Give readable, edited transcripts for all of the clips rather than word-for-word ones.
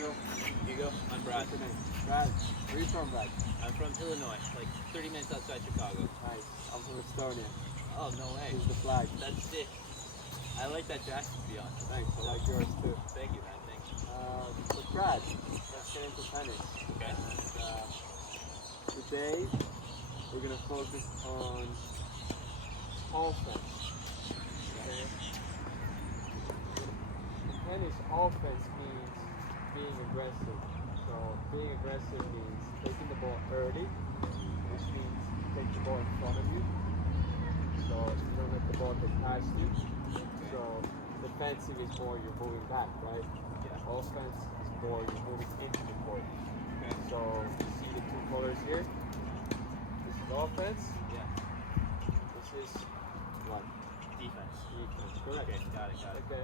Hugo. Hugo, I'm Brad. What's your name? Brad. Where are you from, Brad? I'm from Illinois, like 30 minutes outside Chicago. Nice. I'm from Estonia. Oh, no way. This is the flag. That's sick. I like that jacket, to be honest. Thanks. I like yours too. Thank you, man. Thanks. So Brad, let's get into tennis. Okay. And today we're gonna focus on offense. Okay. Tennis offense means being aggressive. So being aggressive means taking the ball early, which means take the ball in front of you. So you don't let the ball get past you. Okay. So defensive is more you're moving back, right? Yeah. Offense is more you're moving into the court. Okay. So you see the two colors here. This is offense. Yeah. This is what? Defense. Defense. Correct. Okay, got it. Okay.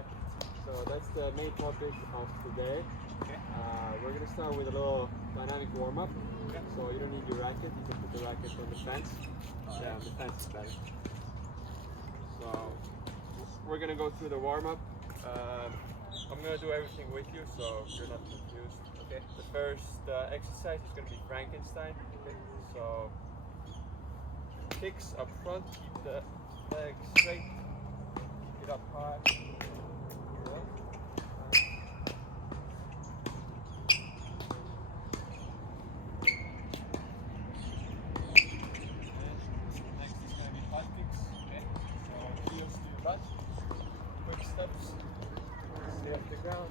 So that's the main topic of today. Okay. We're gonna start with a little dynamic warm-up. Okay. So you don't need your racket. You can put the racket on the fence. Alright. Yeah, on the fence is better. So we're gonna go through the warm-up. I'm gonna do everything with you, so you're not confused. Okay. The first exercise is gonna be Frankenstein. Okay. So kicks up front, keep the legs straight, get up high. Next is gonna be butt kicks. Okay. So heels to your butt, quick steps, stay off the ground.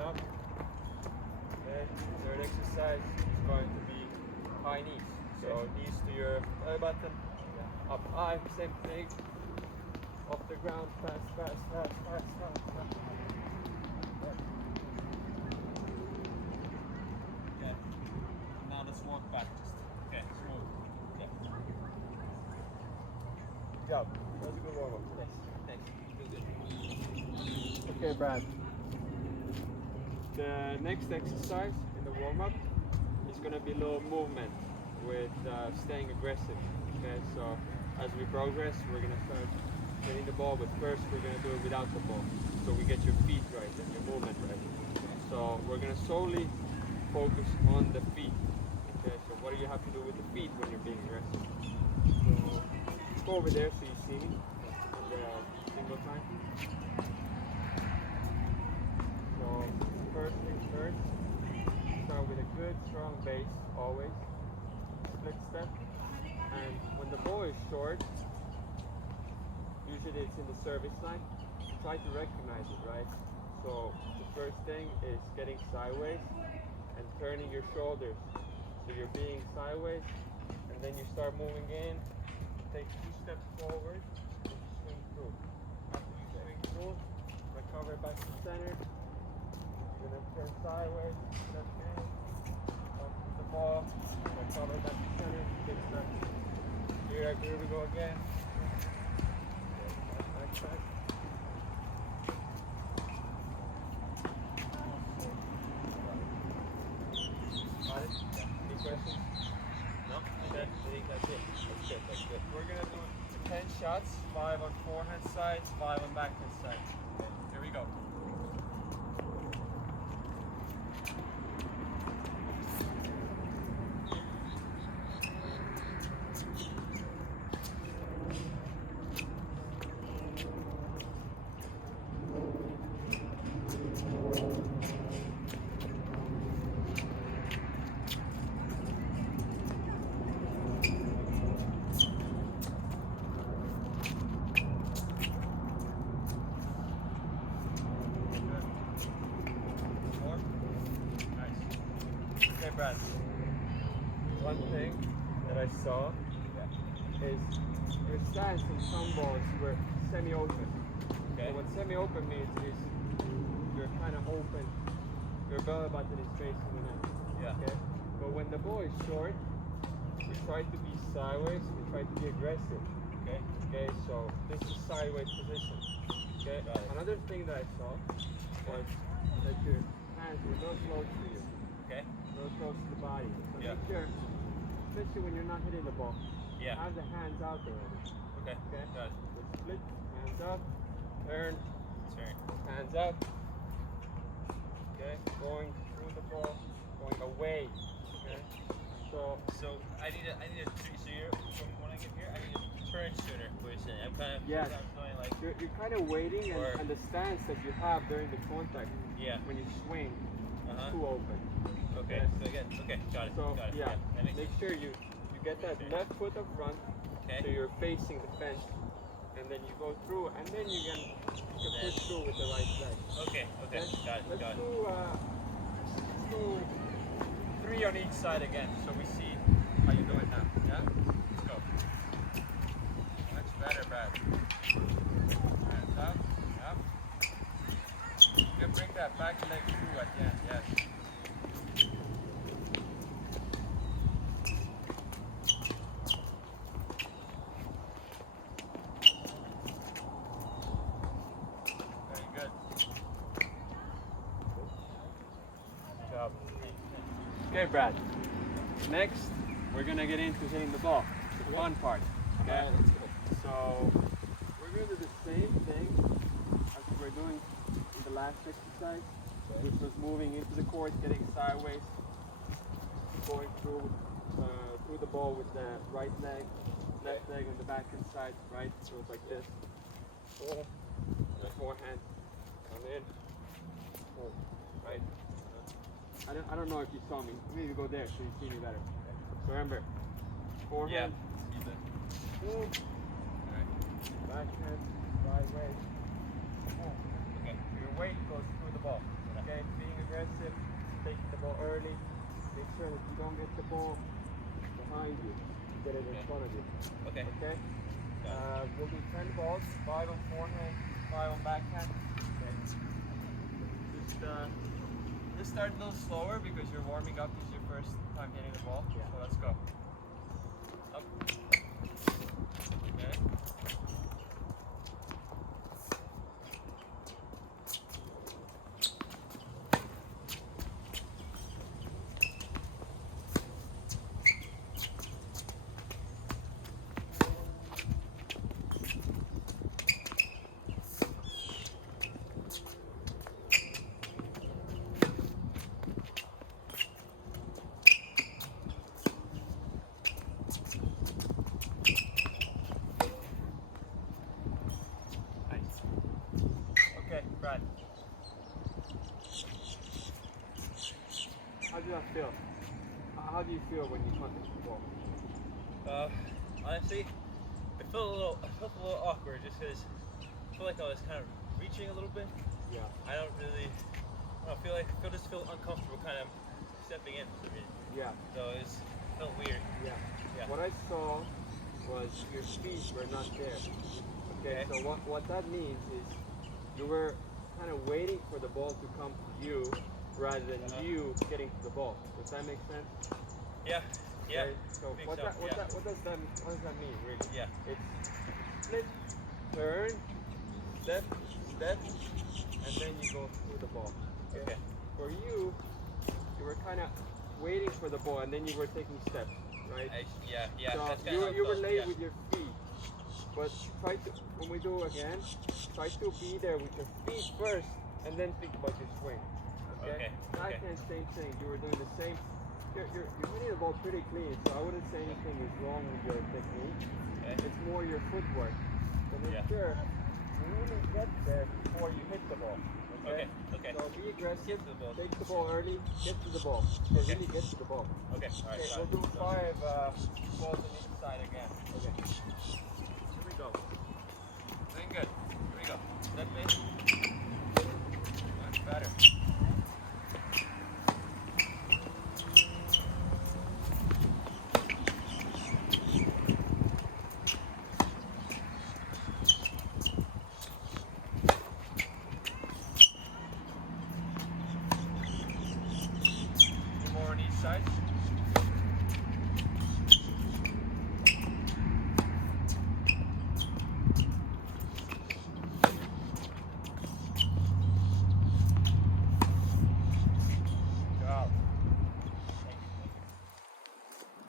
Up. And third exercise is going to be high knees. So knees to your belly button, up high, same thing. Off the ground, fast. Okay. Now let's walk back. Okay, smooth. Yeah. Good job. That was a good warm up. Thanks. Feel good. Okay, Brad. The next exercise in the warm up is going to be a little movement with staying aggressive. Okay, so as we progress, we're going to start getting the ball, but first we're going to do it without the ball. So we get your feet right and your movement right. So we're going to solely focus on the feet. Okay, so what do you have to do with the feet when you're being aggressive? So go over there so you see me on the single time. So first things first, start with a good strong base always. Split step. And when the ball is short, usually it's in the service line, try to recognize it, right? So the first thing is getting sideways and turning your shoulders. So you're being sideways, and then you start moving in, take 2 steps forward, and swing through. After you swing through, recover back to center, you're gonna turn sideways, step in, up with the ball, recover back to center, big step. Here we go again. Back. Got it? Any questions? No? Okay. I think that's it. That's good. We're gonna do 10 shots, 5 on forehand sides, 5 on backhand sides. Okay. Here we go. Okay, Brad. One thing that I saw is your stance in some balls were semi-open. Okay. So what semi-open means is you're kind of open. Your belly button is facing the net. Yeah. Okay. But when the ball is short, we try to be sideways. We try to be aggressive. Okay. Okay. So this is sideways position. Okay. Got it. Another thing that I saw was that your hands were real close to you. Okay. Real close to the body. So Yeah. make sure, especially when you're not hitting the ball, Yeah. have the hands out there. Okay. Okay. Got it. So split, hands up, turn, Turn. hands hands out. Okay, going through the ball, going away. Okay, so I need a so you're from when I get here, I need a turn sooner. What you're saying? I'm kind of yes, I'm going like you're kind of waiting, and the stance that you have during the contact when you swing is too open. Okay, Yes. so again, okay, got it. So got it. yeah, That makes make sense. sure you get that left foot up front, Okay. so you're facing the fence, and then you go through, and then you can push through with the right leg. Okay, got it, Let's got it. do 3 on each side again, so we see how you do it now. Yeah, let's go. Much better, Brad. Hands up. Yep. You can bring that back leg through at the end. Yes. Very good. Good job. Okay, Brad. Next, we're gonna get into hitting the ball. The fun part. Okay. Let's go. So we're gonna do the same thing as we were doing in the last exercise, which was moving into the court, getting sideways, going through the ball with the right leg, left leg on the backhand side, right? So it's like this. Pull, the forehand, come in, pull, right? I don't know if you saw me. Maybe go there so you see me better. So remember, forehand, pull, right. Backhand, sideways, pull. Okay. Your weight goes through the ball. Okay, being aggressive, taking the ball early. Make sure that you don't get the ball behind you. Get it in front of you. Okay. Okay. We'll do 10 balls, 5 on forehand, 5 on backhand. Okay. Just start a little slower because you're warming up. This is your first time hitting the ball. Yeah. So let's go. Up. Okay. Okay, Brad. How do that feel? How do you feel when you contact the ball? Honestly, I felt a little awkward just because I feel like I was kind of reaching a little bit. Yeah. I don't just feel uncomfortable kind of stepping in for me. Yeah. So it felt weird. Yeah. Yeah. What I saw was your feet were not there. Okay. So what that means is you were kind of waiting for the ball to come to you rather than you getting to the ball. Does that make sense? Yeah. Yeah. Okay? So what does that mean really? Yeah. It's split, turn, step, and then you go through the ball. Okay. For you were kind of waiting for the ball and then you were taking steps, right? Yeah. So That's kind of you were late with your feet. But try to, when we do again, try to be there with your feet first and then think about your swing. Okay? Backhand, same thing. You were doing the same. You're hitting the ball pretty clean, so I wouldn't say anything is wrong with your technique. Okay. It's more your footwork. So make sure you really get there before you hit the ball. Okay? Okay. So be aggressive, Get to the ball. take the ball early, get to the ball. So really get to the ball. Okay. All right. Okay, we'll do 5 balls on each side again. Okay. Here we go. Doing good. Here we go. Step in. Much better. More on each side.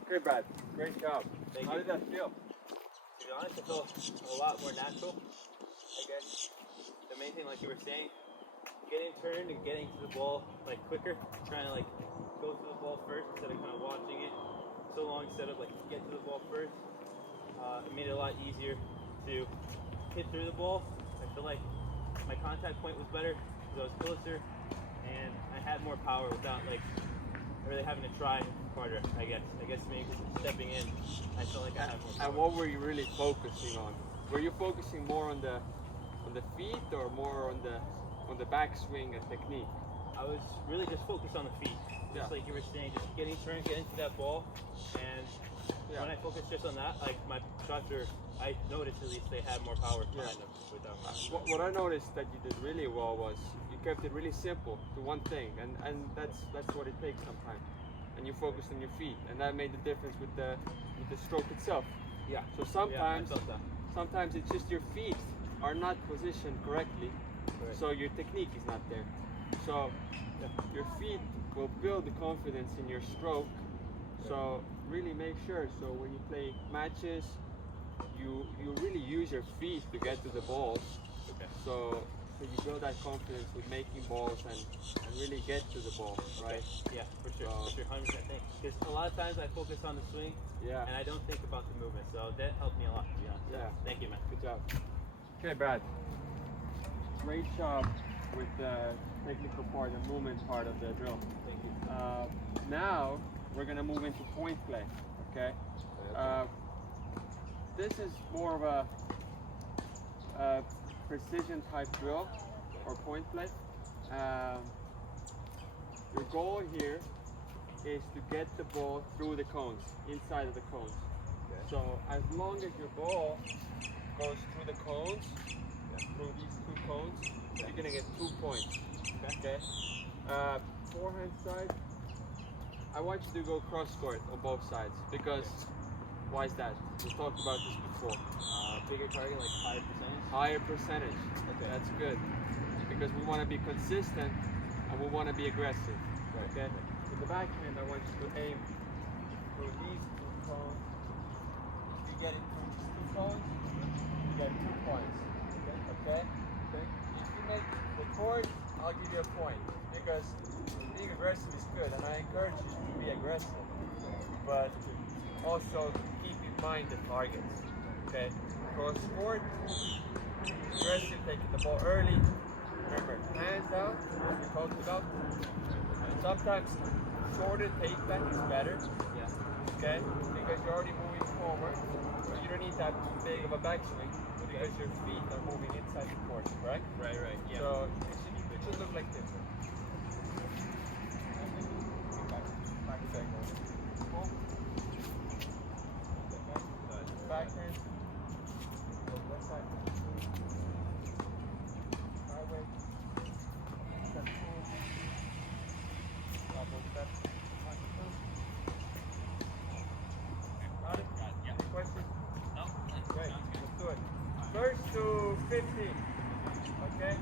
Okay, Brad. Great job. Thank How you. did that feel? To be honest, I felt a lot more natural. I guess the main thing, like you were saying, getting turned and getting to the ball like quicker, trying to like go to the ball first instead of kind of watching it so long instead of like get to the ball first. It made it a lot easier to hit through the ball. I feel like my contact point was better because I was closer and I had more power without like really having to try harder. I guess maybe stepping in, I felt like I had more power. And what were you really focusing on? Were you focusing more on the feet or more on the backswing and technique? I was really just focused on the feet. Just like you were saying, just getting turned, getting to that ball. And when I focused just on that, like my shots were, I noticed at least they had more power behind them. What I noticed that you did really well was you kept it really simple to one thing, and that's what it takes sometimes. And you focused on your feet, and that made the difference with the stroke itself. Yeah. So sometimes, I felt that. sometimes it's just your feet are not positioned correctly, so your technique is not there. So your feet will build the confidence in your stroke. So really make sure. So when you play matches, you really use your feet to get to the balls. Okay. So you build that confidence with making balls and really get to the ball, right? Yeah, for sure. For sure, 100% thanks. Because a lot of times I focus on the swing, and I don't think about the movement. So that helped me a lot, to be honest. Yeah. Thank you, man. Good job. Okay, Brad. Great job with the technical part and movement part of the drill. Thank you. Now we're gonna move into point play. Okay. This is more of a precision type drill or point play. Your goal here is to get the ball through the cones, inside of the cones. Okay. So as long as your ball goes through the cones, through these two cones, you're gonna get 2 points. Okay. Forehand side, I want you to go cross court on both sides because why is that? We talked about this before. Bigger target, like higher percentage? Higher percentage. Okay, that's good. Because we want to be consistent and we want to be aggressive. Okay? In the backhand, I want you to aim through these two cones. If you get it through these two cones, you get 2 points. Okay? If you make the court, I'll give you a point. Because being aggressive is good and I encourage you to be aggressive. But also keep in mind the targets. Okay? Cross court, aggressive, taking the ball early. Remember, hands out, as we talked about. And sometimes shorter takeback is better. Yeah. Okay? Because you're already moving forward. So you don't need that too big of a backswing because your feet are moving inside the court, right? Right, yeah. So it should look like this. Backhand. Left side. Sideways. Step forward. Double step. Got it? Yeah. Any questions? No. Great. Let's do it. First to 15. Okay?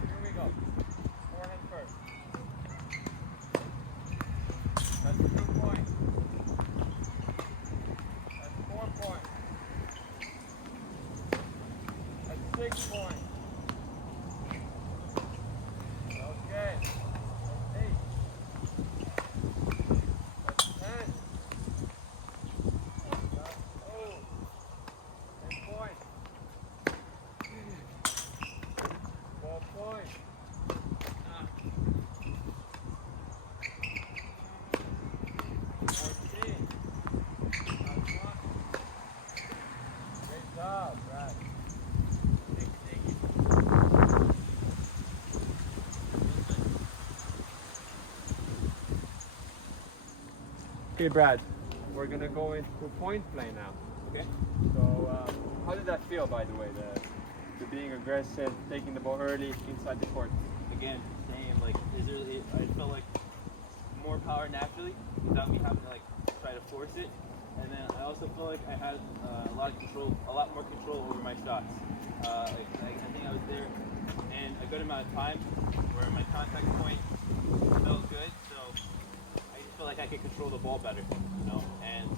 Here we go. Forehand first. That's 2 points. That's 4 points. That's 6 points. Okay. That's 8. That's 10. Oh. 10 points. 12 points. 14. That's 1. Great job, Brad. 16. Okay, Brad, we're gonna go into point play now. Okay. So, how did that feel, by the way, the being aggressive, taking the ball early inside the court? Again, same, like, I felt like more power naturally without me having to, like, try to force it. And then I also feel like I had a lot more control over my shots. I think I was there in a good amount of time where my contact point felt good, so I just feel like I could control the ball better, you know. And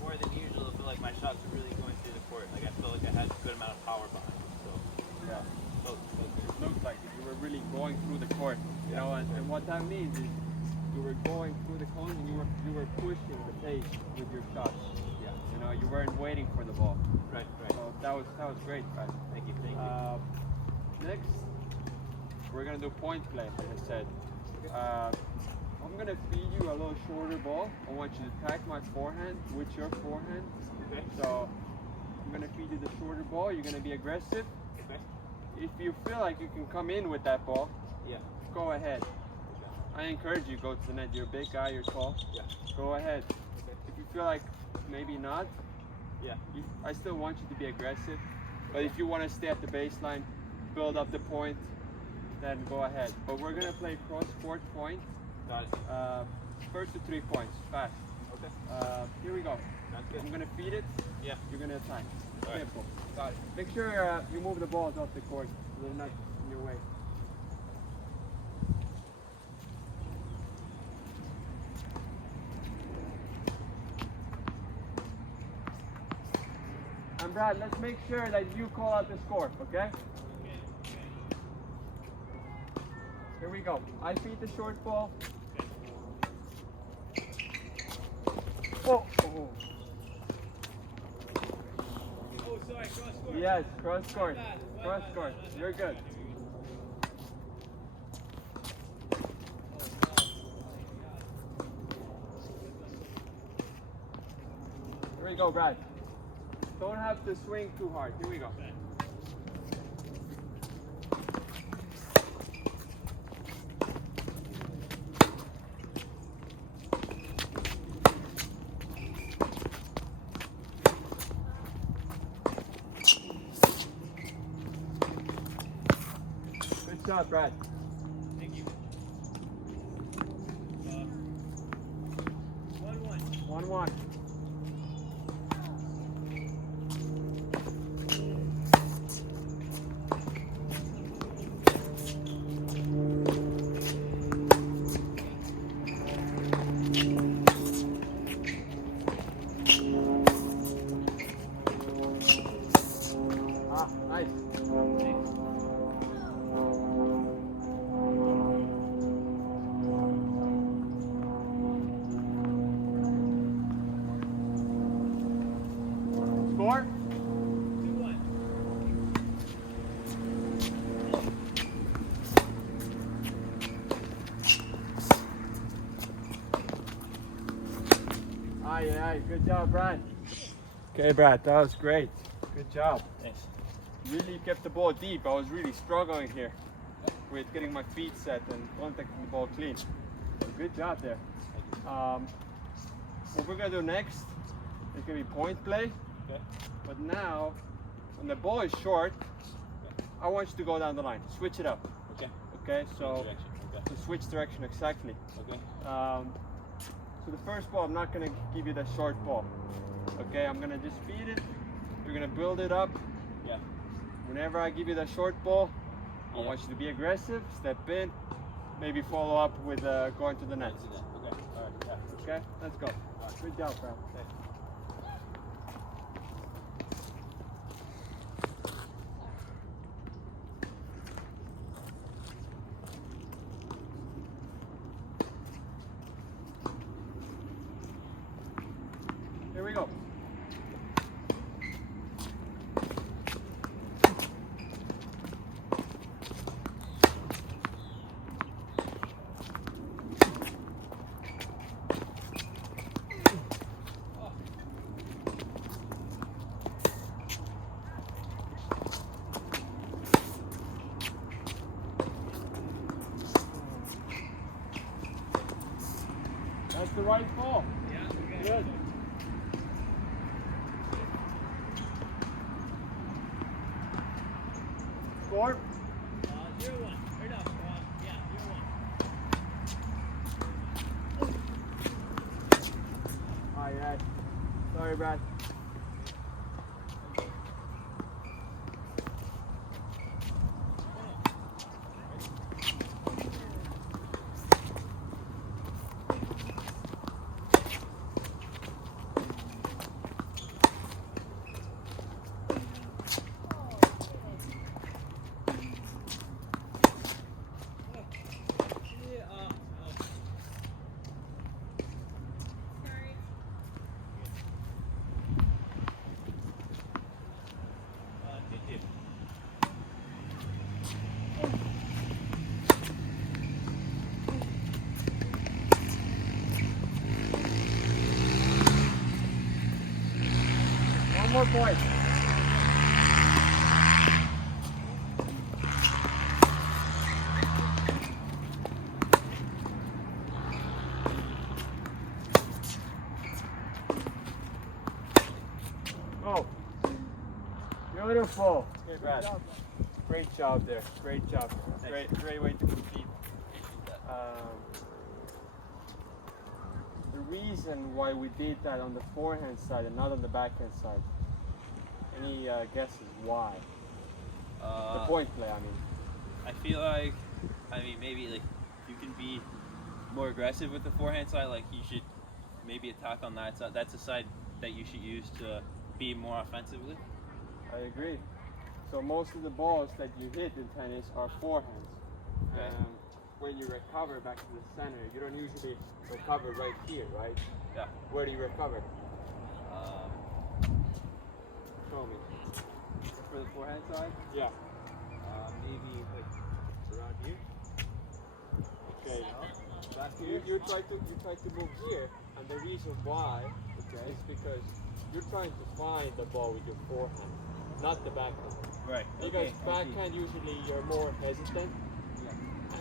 more than usual, I feel like my shots were really going through the court. Like I felt like I has a good amount of power behind it. So Yeah. so It looked like it. You were really going through the court, you know, and what that means is you were going through the cones and you were pushing the pace with your shots. yeah. You know, you weren't waiting for the ball. Right. So that was great, Brad. Thank you. Next, we're gonna do point play, like I said. I'm gonna feed you a little shorter ball. I want you to attack my forehand with your forehand. Okay. So I'm gonna feed you the shorter ball. You're gonna be aggressive. Okay. If you feel like you can come in with that ball, Yeah. go ahead. Okay. I encourage you go to the net. You're a big guy. You're tall. Yeah. Go ahead. Okay. If you feel like maybe not, Yeah. I still want you to be aggressive. But if you want to stay at the baseline, build up the point, then go ahead. But we're gonna play cross-court point. Got it. First to 3 points, fast. Okay. Here we go. Sounds good. I'm gonna feed it. Yeah. You're gonna attack. All right. Simple. Got it. Make sure you move the balls off the court so they're not in your way. And Brad, let's make sure that you call out the score, okay? Here we go. I feed the short ball. Oh. Oh, sorry. Cross court. Yes, cross court. Cross court. You're good. Here we go, Brad. Don't have to swing too hard. Here we go. Good shot, Brad. Thank you. 1-1. 1-1. Ah, nice. Score? 2-1. Aye. Good job, Brad. Okay, Brad, that was great. Good job. Thanks. Really kept the ball deep. I was really struggling here with getting my feet set and contacting the ball clean. Good job there. What we're gonna do next is gonna be point play. Okay. But now, when the ball is short, I want you to go down the line. Switch it up. Okay. Okay, so Direction. Okay. to switch direction exactly. Okay. So the first ball, I'm not gonna give you the short ball. Okay, I'm gonna just feed it. You're gonna build it up. Yeah. Whenever I give you the short ball, I Yeah. want you to be aggressive, step in, maybe follow up with going to the net. Okay. All right. Yeah. Okay, let's go. Good job, Brad. Here we go. That's the right ball. Yeah. Okay. Good. Score? 0-1. Right up. Yeah. 0-1. Aye. Sorry, Brad. more point. Oh, beautiful. Good Brad. job. Great job there. Great job. Great way to compete. The reason why we did that on the forehand side and not on the backhand side. Any guesses why? The point play, I mean. I feel like, maybe like you can be more aggressive with the forehand side. Like you should maybe attack on that side. That's a side that you should use to be more offensively. I agree. So most of the balls that you hit in tennis are forehands. Okay. When you recover back to the center, you don't usually recover right here, right? Yeah. Where do you recover? Show me. For the forehand side, Yeah. maybe like around here. Okay. Back You try to move here, and the reason why is because you're trying to find the ball with your forehand, not the backhand. Right. Because Okay, backhand usually you're more hesitant,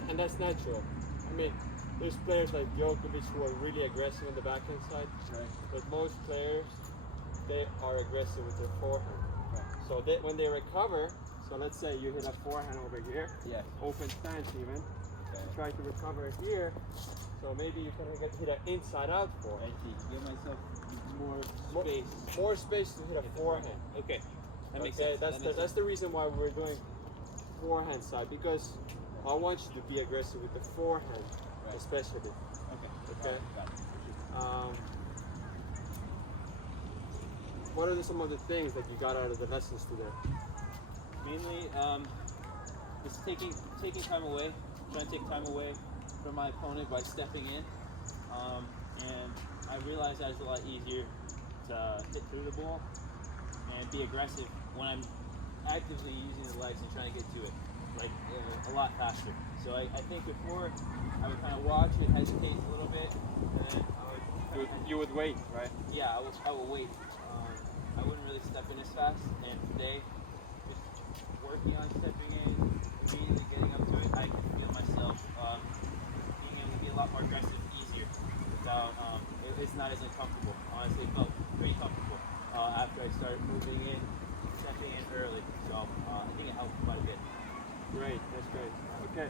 and that's natural. I mean, there's players like Djokovic who are really aggressive on the backhand side, but most players they are aggressive with their forehand. So when they recover, so let's say you hit a forehand over here, open stance even, you try to recover here, so maybe you can hit an inside out forehand. Give myself More space to hit a forehand. Okay. That makes sense. That's the reason why we're doing forehand side, because I want you to be aggressive with the forehand, especially. Okay. What are some of the things that you got out of the lessons today? Mainly, just taking time away, trying to take time away from my opponent by stepping in, and I realized that it's a lot easier to hit through the ball and be aggressive when I'm actively using the legs and trying to get to it, like a lot faster. So I think before I would kind of watch it, hesitate a little bit, and then I would You would wait, right? yeah, I would wait. I wouldn't really step in as fast, and today, just working on stepping in, immediately getting up to it, I can feel myself being able to be a lot more aggressive easier without, it's not as uncomfortable. Honestly, it felt pretty comfortable after I started moving in, stepping in early, so I think it helped quite a bit. Great, that's great. Okay,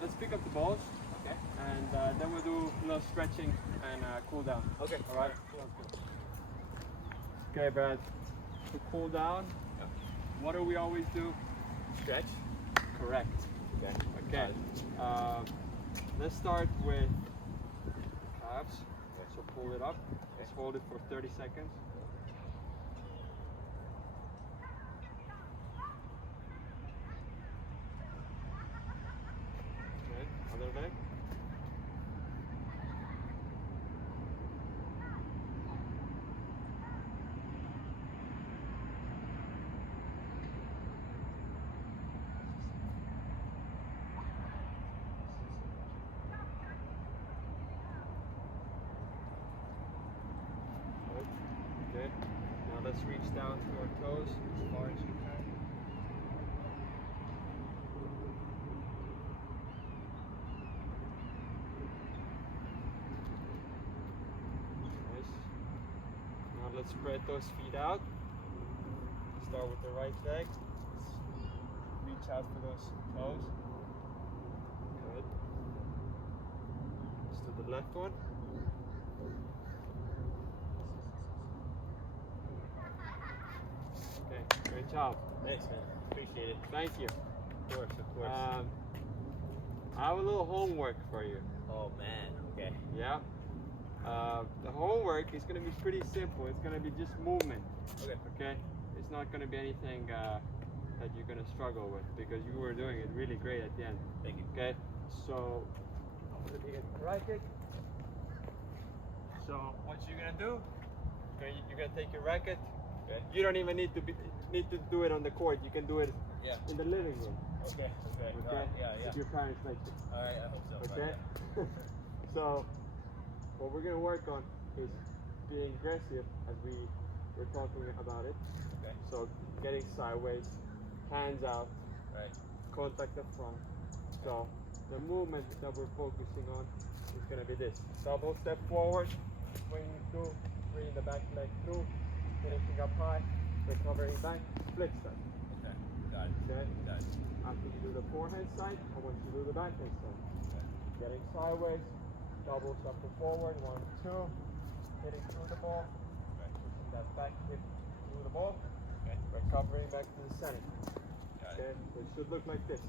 let's pick up the balls. Okay. And then we'll do a little stretching and cool down. Okay. All right. Okay, Brad. To cool down, what do we always do? Stretch. Correct. Okay. Okay. Let's start with abs. So pull it up. Let's hold it for 30 seconds. Good. Other leg. Okay, now let's reach down to our toes as far as you can. Nice. Now let's spread those feet out. Start with the right leg. Reach out for those toes. Good. Let's do the left one. Okay, great job. Thanks, man. Appreciate it. Thank you. Of course, of course. I have a little homework for you. Oh man. Okay. Yeah. The homework is going to be pretty simple. It's going to be just movement. Okay. Okay. It's not going to be anything that you're going to struggle with, because you were doing it really great at the end. Thank you. Okay. So let me get the racket. So what you're going to do? You're going to take your racket. Okay. You don't even need to do it on the court. You can do it Yeah. in the living room. Okay. Okay. Okay. All right. Yeah. If your parents like it. All right. I hope so. Okay. So what we're gonna work on is being aggressive as we we're talking about it. Okay. So getting sideways, hands out, Right. contact the front. So the movement that we're focusing on is going to be this. Double step forward, swinging through, bringing the back leg through, finishing up high, recovering back, split step. Okay. Got it. Okay? Got it. After you do the forehand side, I want you to do the backhand side. Okay. Getting sideways, double step forward, 1, 2, hitting through the ball, Right. pushing that back hip through the ball, Okay. recovering back to the center. Got it. Okay? So it should look like this.